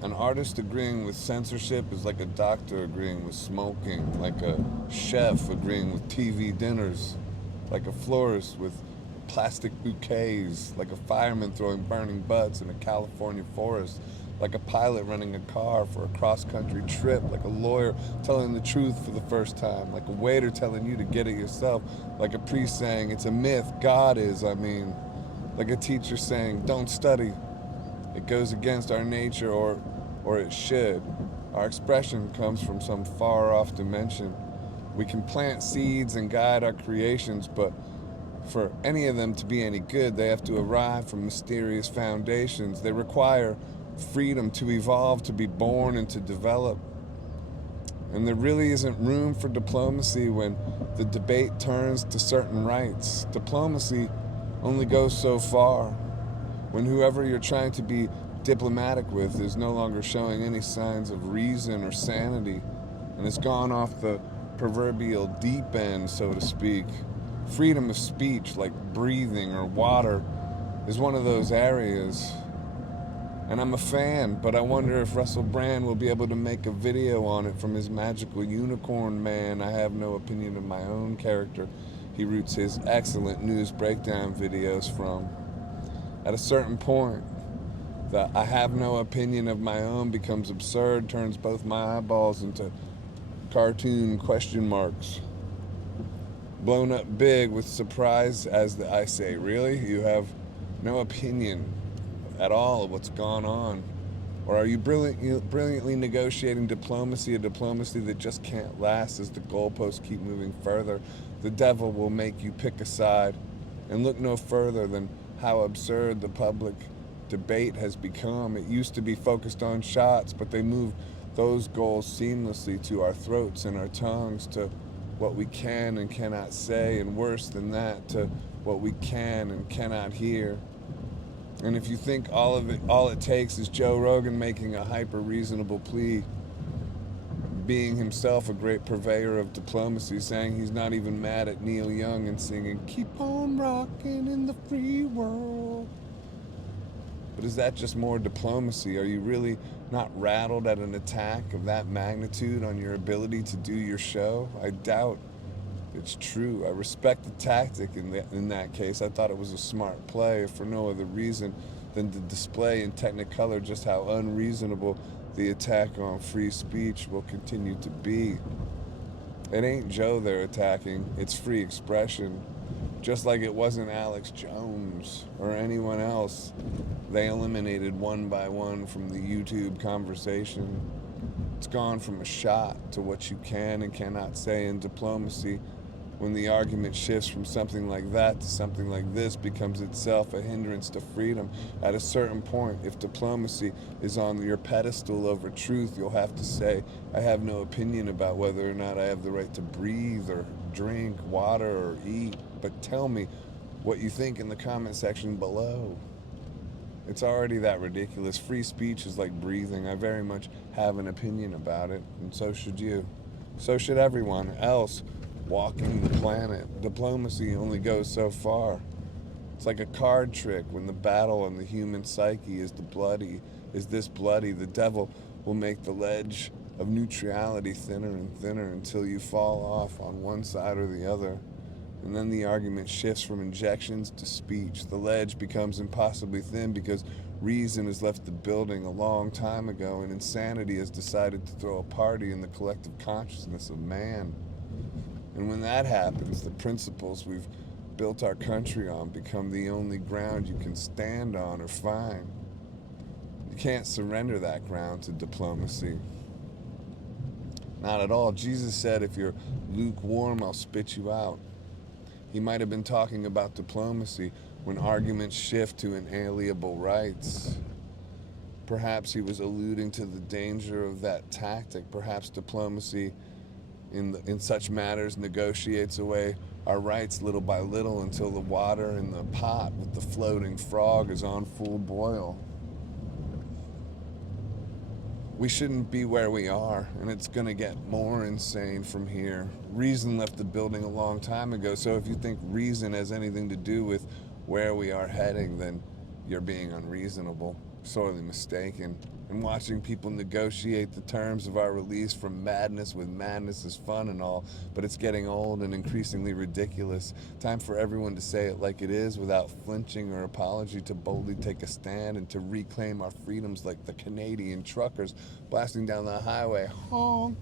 An artist agreeing with censorship is like a doctor agreeing with smoking, like a chef agreeing with TV dinners, like a florist with plastic bouquets, like a fireman throwing burning butts in a California forest, like a pilot running a car for a cross-country trip, like a lawyer telling the truth for the first time, like a waiter telling you to get it yourself, like a priest saying it's a myth, God is, I mean, like a teacher saying don't study, it goes against our nature, or it should. Our expression comes from some far off dimension. We can plant seeds and guide our creations, but for any of them to be any good, they have to arrive from mysterious foundations. They require freedom to evolve, to be born, and to develop. And there really isn't room for diplomacy when the debate turns to certain rights. Diplomacy only goes so far. When whoever you're trying to be diplomatic with is no longer showing any signs of reason or sanity and has gone off the proverbial deep end, so to speak. Freedom of speech, like breathing or water, is one of those areas. And I'm a fan, but I wonder if Russell Brand will be able to make a video on it from his magical unicorn man. I have no opinion of my own character he roots his excellent news breakdown videos from. At a certain point, the I have no opinion of my own becomes absurd, turns both my eyeballs into cartoon question marks. Blown up big with surprise as I say, really? You have no opinion at all of what's gone on? Or are you brilliantly negotiating diplomacy, a diplomacy that just can't last as the goalposts keep moving further? The devil will make you pick a side and look no further than how absurd the public debate has become. It used to be focused on shots, but they moved those goals seamlessly to our throats and our tongues, to what we can and cannot say, and worse than that, to what we can and cannot hear. And if you think all it takes is Joe Rogan making a hyper reasonable plea, being himself a great purveyor of diplomacy, saying he's not even mad at Neil Young and singing "Keep on rocking in the free world." But is that just more diplomacy? Are you really not rattled at an attack of that magnitude on your ability to do your show? I doubt it's true. I respect the tactic in that case. I thought it was a smart play, if for no other reason than to display in technicolor just how unreasonable the attack on free speech will continue to be. It ain't Joe they're attacking, it's free expression. Just like it wasn't Alex Jones or anyone else they eliminated one by one from the YouTube conversation. It's gone from a shot to what you can and cannot say in diplomacy. When the argument shifts from something like that to something like this, becomes itself a hindrance to freedom. At a certain point, if diplomacy is on your pedestal over truth, you'll have to say, I have no opinion about whether or not I have the right to breathe or drink water or eat, but tell me what you think in the comment section below. It's already that ridiculous. Free speech is like breathing. I very much have an opinion about it, and so should you. So should everyone else walking the planet. Diplomacy only goes so far. It's like a card trick. When the battle on the human psyche is this bloody, the devil will make the ledge of neutrality thinner and thinner until you fall off on one side or the other. And then the argument shifts from injections to speech. The ledge becomes impossibly thin because reason has left the building a long time ago, and insanity has decided to throw a party in the collective consciousness of man. And when that happens, the principles we've built our country on become the only ground you can stand on or find. You can't surrender that ground to diplomacy. Not at all. Jesus said, if you're lukewarm, I'll spit you out. He might have been talking about diplomacy when arguments shift to inalienable rights. Perhaps he was alluding to the danger of that tactic. Perhaps diplomacy in such matters negotiates away our rights little by little until the water in the pot with the floating frog is on full boil. We shouldn't be where we are, and it's going to get more insane from here. Reason left the building a long time ago, so if you think reason has anything to do with where we are heading, then you're being unreasonable. sorely mistaken. And watching people negotiate the terms of our release from madness with madness is fun and all, but it's getting old and increasingly ridiculous. Time for everyone to say it like it is without flinching or apology, to boldly take a stand and to reclaim our freedoms like the Canadian truckers blasting down the highway. Honk!